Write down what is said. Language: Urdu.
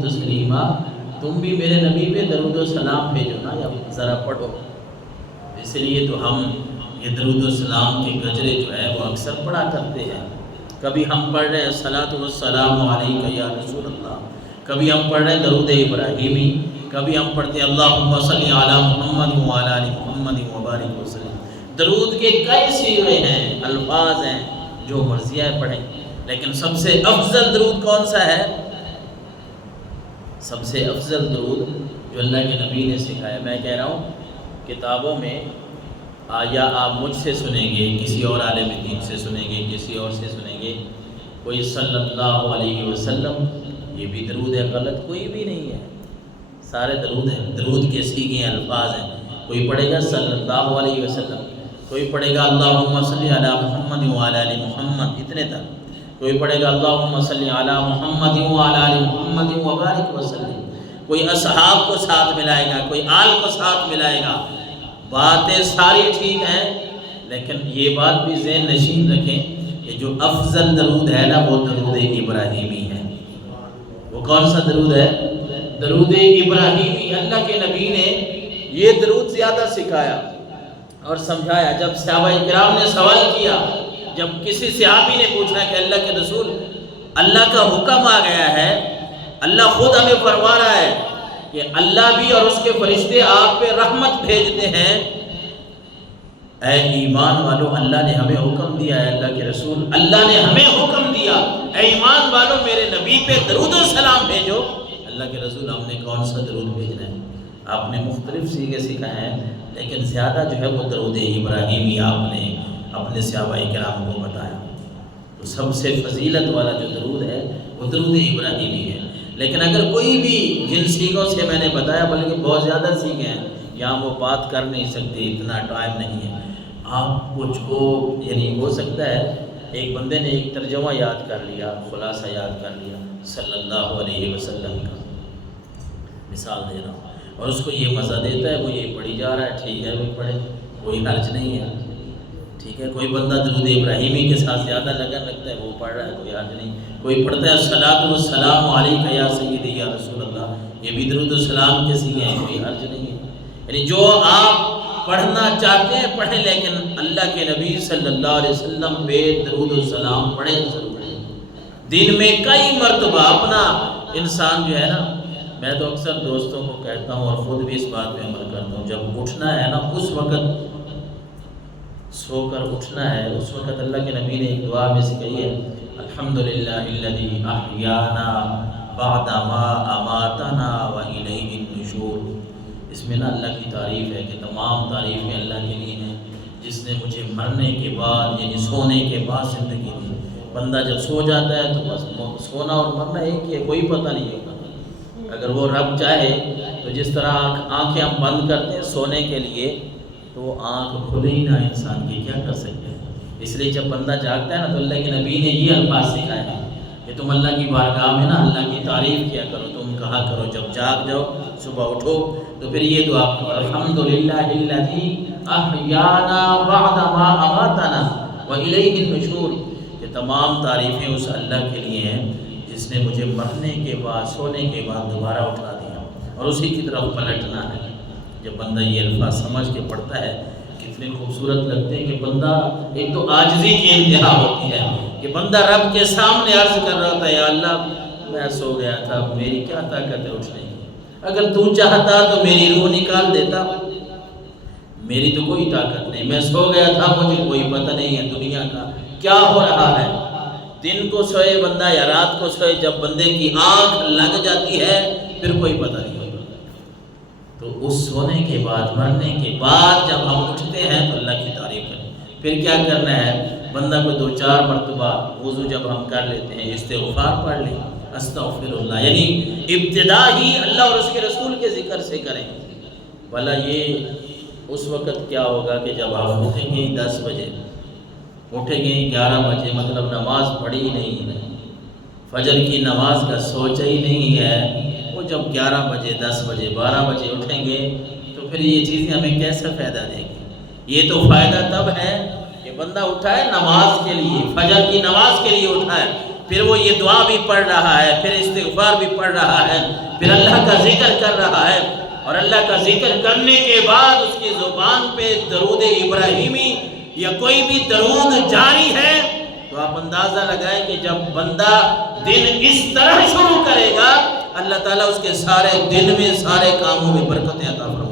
تسلیما، تم بھی میرے نبی پہ درود و سلام بھیجو نا، یا ذرا پڑھو۔ اس لیے تو ہم یہ درود و سلام کے گجرے جو ہے وہ اکثر پڑھا کرتے ہیں۔ کبھی ہم پڑھ رہے ہیں الصلاۃ والسلام علیک یا رسول اللہ، کبھی ہم پڑھ رہے ہیں درود ابراہیمی، کبھی ہم پڑھتے ہیں اللہم صلی علی محمد وعلی آل محمد وبارک وسلم۔ درود کے کئی صیغے ہیں، الفاظ ہیں، جو مرضی ہے پڑھیں، لیکن سب سے افضل درود کون سا ہے؟ سب سے افضل درود جو اللہ کے نبی نے سکھایا، میں کہہ رہا ہوں کتابوں میں یا آپ مجھ سے سنیں گے، کسی اور عالم دین سے سنیں گے، کسی اور سے سنیں گے، کوئی صلی اللہ علیہ وسلم، یہ بھی درود ہے، غلط کوئی بھی نہیں ہے، سارے درود ہیں، درود کے صیغے الفاظ ہیں۔ کوئی پڑھے گا صلی اللہ علیہ وسلم، کوئی پڑھے گا اللہم صلی علی محمد وعلی آل محمد، اتنے تک، کوئی پڑھے گا اللہم صلی علی محمد وعلی آل محمد وبارک وسلم، کوئی اصحاب کو ساتھ ملائے گا، کوئی آل کو ساتھ ملائے گا۔ باتیں ساری ٹھیک ہیں، لیکن یہ بات بھی ذہن نشین رکھیں کہ جو افضل درود ہے نا وہ درود ابراہیمی ہے۔ وہ کون سا درود ہے؟ درود ابراہیمی۔ اللہ کے نبی نے یہ درود زیادہ سکھایا اور سمجھایا۔ جب صحابہ کرام نے سوال کیا، جب کسی صحابی نے پوچھا کہ اللہ کے رسول، اللہ کا حکم آ گیا ہے، اللہ خود ہمیں فرما رہا ہے کہ اللہ بھی اور اس کے فرشتے آپ پہ رحمت بھیجتے ہیں، اے ایمان والو اللہ نے ہمیں حکم دیا ہے، اللہ کے رسول اللہ نے ہمیں حکم دیا، اے ایمان والو میرے نبی پہ درود و سلام بھیجو۔ اللہ کے رسول ہم نے کون سا درود بھیجنا ہے؟ آپ نے مختلف صیغے سکھائے ہیں، لیکن زیادہ جو ہے وہ درود ابراہیمی آپ نے اپنے صحابہ کرام کو بتایا۔ تو سب سے فضیلت والا جو درود ہے وہ درود ابراہیمی ہے۔ لیکن اگر کوئی بھی جن صیغوں سے میں نے بتایا، بلکہ بہت زیادہ صیغے ہیں، یہاں وہ بات کر نہیں سکتے، اتنا ٹائم نہیں ہے، آپ کچھ کو یعنی ہو سکتا ہے ایک بندے نے ایک ترجمہ یاد کر لیا، خلاصہ یاد کر لیا صلی اللہ علیہ وسلم کا، مثال دے رہا ہوں، اور اس کو یہ مزہ دیتا ہے، وہ یہ پڑھی جا رہا ہے، ٹھیک ہے وہ پڑھے، کوئی حرج نہیں ہے، ٹھیک ہے۔ کوئی بندہ درود ابراہیمی کے ساتھ زیادہ لگن رکھتا ہے، وہ پڑھ رہا ہے، کوئی حرج نہیں۔ کوئی پڑھتا ہے الصلاۃ والسلام علیک یا سیدی یا رسول اللہ، یہ بھی درود السلام کے صیغے ہیں، کوئی حرج نہیں ہے۔ یعنی جو آپ پڑھنا چاہتے ہیں پڑھیں، لیکن اللہ کے نبی صلی اللہ علیہ وسلم پہ درود السلام پڑھیں ضرور۔ دن میں کئی مرتبہ اپنا انسان جو ہے نا، میں تو اکثر دوستوں کو کہتا ہوں اور خود بھی اس بات پہ عمل کرتا ہوں، جب اٹھنا ہے نا اس وقت سو کر اٹھنا ہے، اس وقت اللہ کے نبی نے ایک دعا میں سکھائی ہے، الحمدللہ الذی احیانا بعد ما اماتنا والیہ النشور۔ اس میں نا اللہ کی تعریف ہے کہ تمام تعریفیں اللہ کے لیے ہیں جس نے مجھے مرنے کے بعد یعنی سونے کے بعد زندگی دی۔ بندہ جب سو جاتا ہے تو بس سونا اور مرنا ایک ہی ہے، کوئی پتہ نہیں ہوتا۔ اگر وہ رب چاہے تو جس طرح آنکھیں ہم بند کرتے ہیں سونے کے لیے، تو وہ آنکھ کھلے ہی نہ انسان کی، کیا کر سکتے ہیں؟ اس لیے جب بندہ جاگتا ہے نا تو اللہ کے نبی نے یہ الفاظ سکھائے ہیں کہ تم اللہ کی بارگاہ میں نا اللہ کی تعریف کیا کرو، تم کہا کرو جب جاگ جاؤ، صبح اٹھو تو پھر یہ دعا کرو، الحمدللہ الذی احیانا بعد ما اماتنا والیہ النشور، کہ تمام تعریفیں اس اللہ کے لیے ہیں جس نے مجھے مرنے کے بعد سونے کے بعد دوبارہ اٹھا دیا اور اسی کی طرف پلٹنا ہے۔ جب بندہ یہ الفاظ سمجھ کے پڑھتا ہے کتنے خوبصورت لگتے ہیں کہ بندہ ایک تو عاجزی کی انتہا ہوتی ہے کہ بندہ رب کے سامنے عرض کر رہا تھا، یا اللہ میں سو گیا تھا، میری کیا طاقت ہے اٹھنے کی، اگر تو چاہتا تو میری روح نکال دیتا، میری تو کوئی طاقت نہیں، میں سو گیا تھا، مجھے کوئی پتہ نہیں ہے دنیا کا کیا ہو رہا ہے۔ دن کو سوئے بندہ یا رات کو سوئے، جب بندے کی آنکھ لگ جاتی ہے پھر کوئی پتہ نہیں ہوتا۔ تو اس سونے کے بعد مرنے کے بعد جب ہم اٹھتے ہیں تو اللہ کی تعریف کریں۔ پھر کیا کرنا ہے؟ بندہ کو 2-4 مرتبہ وضو جب ہم کر لیتے ہیں استغفار پڑھ لیں، استغفر اللہ، یعنی ابتدا ہی اللہ اور اس کے رسول کے ذکر سے کریں۔ بھلا یہ اس وقت کیا ہوگا کہ جب آپ اٹھیں گے 10 بجے، اٹھیں گے 11 بجے، مطلب نماز پڑھی ہی نہیں ہے، فجر کی نماز کا سوچا ہی نہیں ہے، وہ جب 11 بجے 10 بجے 12 بجے اٹھیں گے تو پھر یہ چیزیں ہمیں کیسا فائدہ دیں گی؟ یہ تو فائدہ تب ہے کہ بندہ اٹھا ہے نماز کے لیے، فجر کی نماز کے لیے اٹھا ہے، پھر وہ یہ دعا بھی پڑھ رہا ہے، پھر استغفار بھی پڑھ رہا ہے، پھر اللہ کا ذکر کر رہا ہے، اور اللہ کا ذکر کرنے کے بعد اس کی زبان پہ درود ابراہیمی یا کوئی بھی درود جاری ہے، تو آپ اندازہ لگائیں کہ جب بندہ دن اس طرح شروع کرے گا، اللہ تعالیٰ اس کے سارے دن میں سارے کاموں میں برکتیں عطا فرمائے۔